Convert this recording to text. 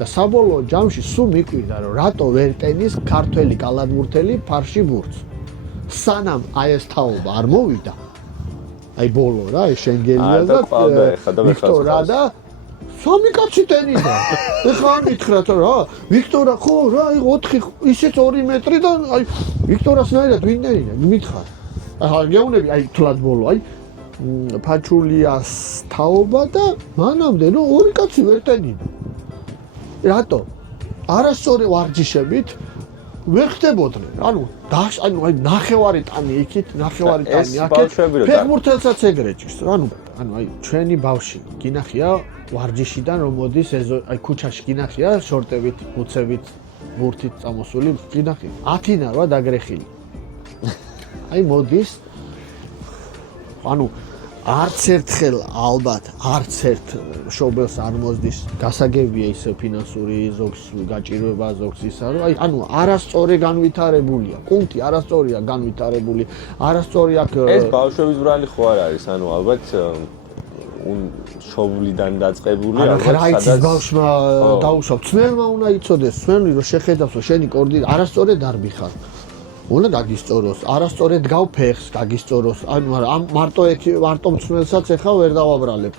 და საბოლოო ჯამში სულ მიკვირდა რომ რატო ვერ ტენის ქართველი კალათბურთელი ფარში ბურთს. სანამ აი ეს თაობა არ მოვიდა. აი ბოლო რა, ეს შენგელია და ვიქტორა და სამი კაცი ტენიდა. ეხლა მითხრათ რა, ვიქტორა ხო რა, 4 ისეც 2 მეტრიდან აი ვიქტორასნაირად ვინ ტენიდა, მითხარ. ახლა გეუბნები აი თლად ბოლო, აი ფაჩულიას თაობა და მანამდე ნუ 2 კაცი ვერ ტენიდა. რატო? არასწორი ვარჯიშებით ვერ ხდებოდნენ. ანუ აი ნახევარი ტანი იქით, ნახევარი ტანი აქეთ. ფეხბურთელსაც ეგრეჭის. ანუ აი ჩვენი ბავში გინახია ვარჯიშიდან რომ მოდის აი ქუჩაში გინახია შორტებით, მუცებით, ბურთით წამოსული გინახია. ათინა რა დაგრეხილი. აი მოდის ანუ არც ერთხელ ალბათ არც ერთ შობელს არ მოსდის გასაგებია ისე ფინანსური ზოგს გაჭირვება ზოგს ისა რომ აი ანუ არასწორი განვითარებულია პუნქტი არასწორია განვითარებული არასწორი აქ ეს ბავშვების ბრალი ხო არ არის ანუ ალბათ შოვლიდან დაწყებული ალბათ სადაც ბავშვმა დაუშავ ძნელმა უნდა იცოდეს ძნელი რომ შეხედავს რომ შენი კორდი არასწორად არ მიხარ უნდა გაგისწოროს, არასწორად გავფეხს, გაგისწოროს. ანუ მარტო მცნელსაც ეხა ვერ დავაბრალებ.